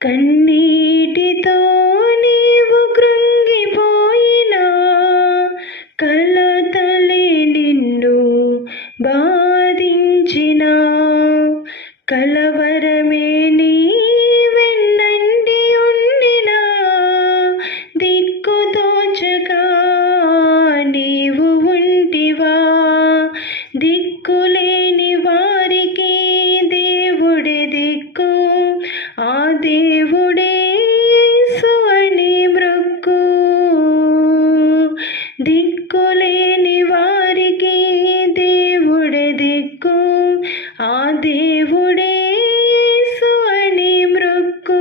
కన్నీటితో నీవు కృంగిపోయినా కలతలే నిన్ను బాధించినా కలవరమే నీ వెన్నంటి ఉండినా దిక్కుతోచక నీవు ఉంటివా దిక్కులేని వారికి దేవుడే దిక్కు ఆ దేవుడే యేసు అని మ్రొక్కు దిక్కులేని వారికి దేవుడే దిక్కు ఆ దేవుడే యేసు అని మ్రొక్కు